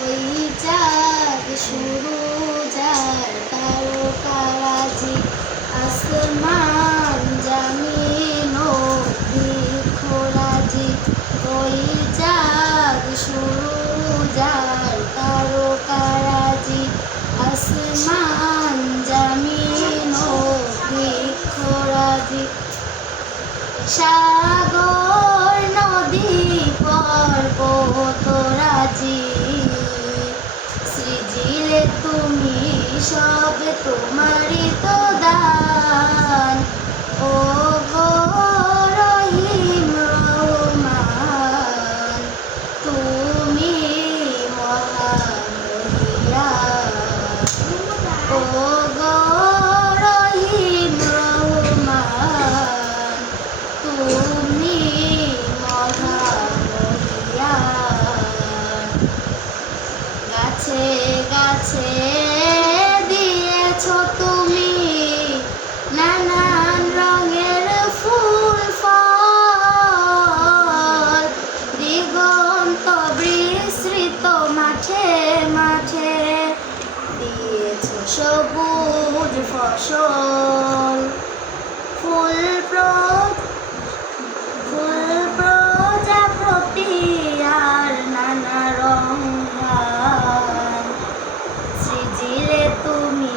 ওই চাঁদ শুরু যার তারকারাজি আসমান জামিন ও বৃক্ষরাজি ওই চাঁদ শুরু যার তারকারাজি আসমান জামিন ও বৃক্ষরাজি সাগর নদী পর্বতরাজি সৃজিলে তুমি সব তোমারই তো দান ও গো রহিম রহমান তুমি মহান ও গো রহিম রহমান তুমি মহান গাছে গাছে দিয়েছ তুমি নানান রঙের ফুল ফল দিগন্ত বিস্তৃত মাঠে মাঠে দিয়েছ সবুজ ফসল ফুল প্রজাপতি আর নানা রঙান সৃজিলে তুমি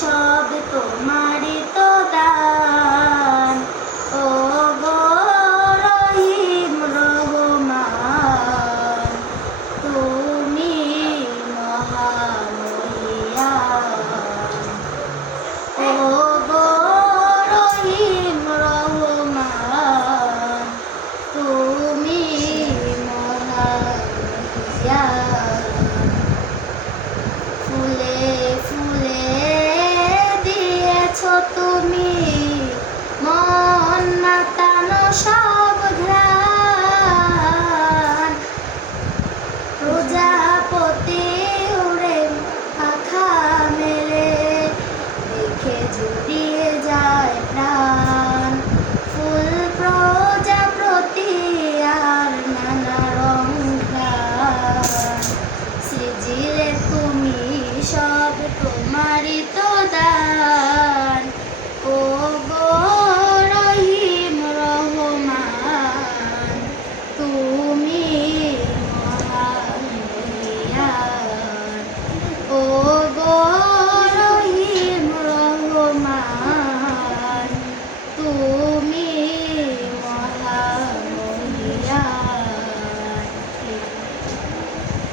সব তোমারই তো দান ও গো রহিম রহমান তুমি মহামহিয়ান ও গো রহিম রহমান তুমি মহামহিয়ান ফুলে ফুলে দিয়েছ তুমি মন মাতানো